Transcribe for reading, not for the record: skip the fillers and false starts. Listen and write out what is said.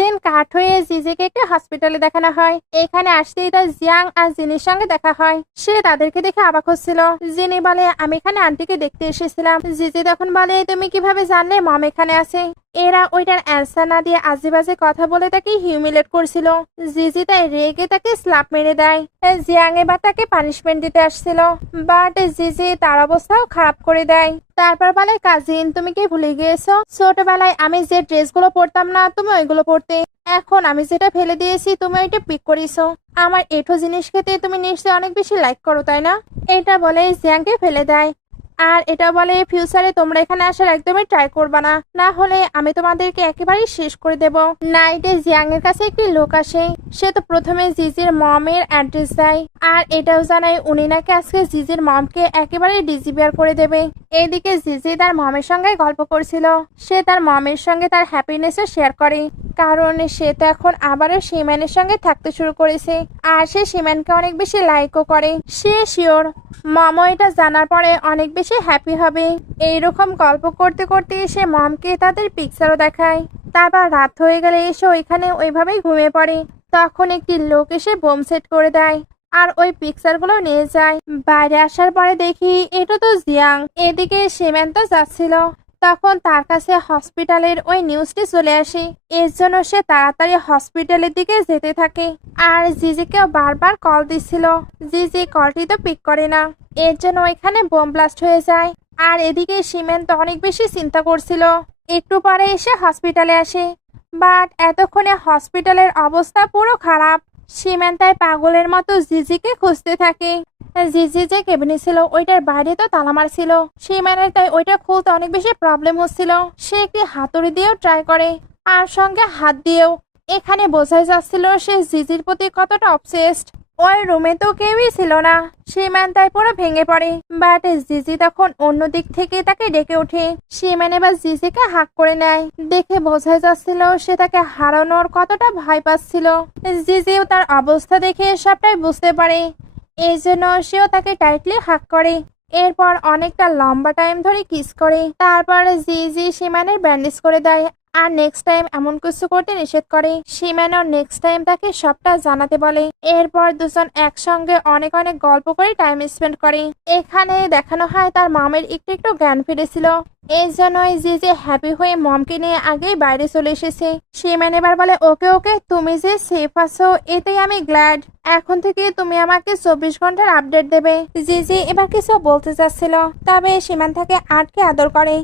Scene কাট হয়ে জিজিকে একটা হসপিটালে দেখানো হয়। এখানে আসতেই তার জিয়াং আর জিনির সঙ্গে দেখা হয়। সে তাদেরকে দেখে অবাক হচ্ছিল। জিনি বলে, আমি এখানে আন্টিকে দেখতে এসেছিলাম। জিজি তখন বলে, তুমি কিভাবে জানলে মম এখানে আছে? এরা ওইটার অ্যান্সার না দিয়ে আজেবাজে কথা বলে তাকে হিউমিলেট করছিল। জিজি তাই রেগে তাকে স্ল্যাপ মেরে দেয়। জিয়াং এবার তাকে পানিশমেন্ট দিতে আসছিল, বাট জিজি তার অবস্থাও খারাপ করে দেয়। তারপর বলে, কাজিন তুমি কি ভুলে গিয়েছো? ছোটবেলায় আমি যে ড্রেসগুলো পরতাম না তুমি ওইগুলো পরতে। এখন আমি যেটা ফেলে দিয়েছি তুমি ওইটা পিক করিছো। আমার এঠো জিনিস খেতে তুমি নিশ্চয়ই অনেক বেশি লাইক করো, তাই না? এটা বলে জিয়াংকে ফেলে দেয়। আর এটা বলে, ফিউচারে তোমরা এখানে আসার একদমই ট্রাই করবা না, না হলে আমি তোমাদেরকে একেবারেই শেষ করে দেব। নাইটে জিয়াং এর কাছে একটি লোক আসে। সে তো প্রথমে জিজির মমের অ্যাড্রেস দেয়, আর এটাও জানায় উনি নাকি আজকে জিজির মমকে একেবারেই ডিসঅ্যাপিয়ার করে দেবে। এদিকে জিজি তার মমের সঙ্গে গল্প করছিল। সে তার মমের সঙ্গে তার হ্যাপিনেসও শেয়ার করে, কারণ সে তো এখন আবারও সিম্যানের সঙ্গে থাকতে শুরু করেছে। আর সে সিম্যানকে অনেক বেশি লাইকও করে। সে শিওর মমও এটা জানার পরে অনেক বেশি হ্যাপি হবে। এইরকম গল্প করতে করতে সে মমকে তাদের পিকচারও দেখায়। তারপর রাত হয়ে গেলে এসে ওইখানে ওইভাবেই ঘুমিয়ে পড়ে। তখন একটি লোক এসে বোম সেট করে দেয় আর ওই পিকচারগুলো নিয়ে যায়। বাইরে আসার পরে দেখি এটা তো জিয়াং। এদিকে সিম্যান তো যাচ্ছিল, তখন তার কাছে হসপিটালের ওই নিউজটি চলে আসে। এর জন্য সে তাড়াতাড়ি হসপিটালের দিকে যেতে থাকে। আর জিজিকেও বারবার কল দিচ্ছিল, জিজি কলটি তো পিক করে না। এর জন্য ওইখানে বোম ব্লাস্ট হয়ে যায়। আর এদিকে সিমেন তো অনেক বেশি চিন্তা করছিল। একটু পরে এসে হসপিটালে আসে, বাট এতক্ষণে হসপিটালের অবস্থা পুরো খারাপ। সিমেন তাই পাগলের মতো জিজিকে খুঁজতে থাকে। জিজি যে কেবিনে ছিল ওইটার বাইরে তো তালা মারছিল। সিমেনের তাই ওইটা খুলতে অনেক বেশি প্রবলেম হচ্ছিল। সে একটি হাতুড়ি দিয়েও ট্রাই করে, আর সঙ্গে হাত দিয়েও। এখানে বোঝাই যাচ্ছিল সে জিজির প্রতি কতটা অবসেসড। ওই রুমে তো কেউই ছিল না। সিম্যান তাই পুরো ভেঙে পড়ে, বাট জিজি তখন অন্য দিক থেকে তাকে ডেকে ওঠে। সিম্যান এবার জিজিকে হাক করে নেয়। দেখে বোঝাই যাচ্ছিল সে তাকে হারানোর কতটা ভয় পাচ্ছিল। জিজিও তার অবস্থা দেখে সবটাই বুঝতে পারে, এই জন্য সেও তাকে টাইটলি হাক করে। এরপর অনেকটা লম্বা টাইম ধরে কিস করে। তারপর জিজি সিম্যানের ব্যান্ডেজ করে দেয় আর নেক্সট টাইম এমন কিছু করতে নিষেধ করে। সিম্যানও নেক্সট টাইম তাকে সবটা জানাতে বলে। এরপর দুজন একসঙ্গে অনেক অনেক গল্প করে টাইম স্পেন্ড করে। এখানে দেখানো হয় তার মমের একটু একটু জ্ঞান ফিরেছিল। এই জন্যই জিজি হ্যাপি হয়ে মমকে নিয়ে আগেই বাইরে চলে এসেছে। সিম্যান এবার বলে, ওকে ওকে তুমি যে সেফ আছো এতেই আমি গ্ল্যাড। এখন থেকে তুমি আমাকে 24 ঘন্টার আপডেট দেবে। জিজি এবার কিছু বলতে চাচ্ছিল, তবে সিম্যান তাকে আটকে আদর করে।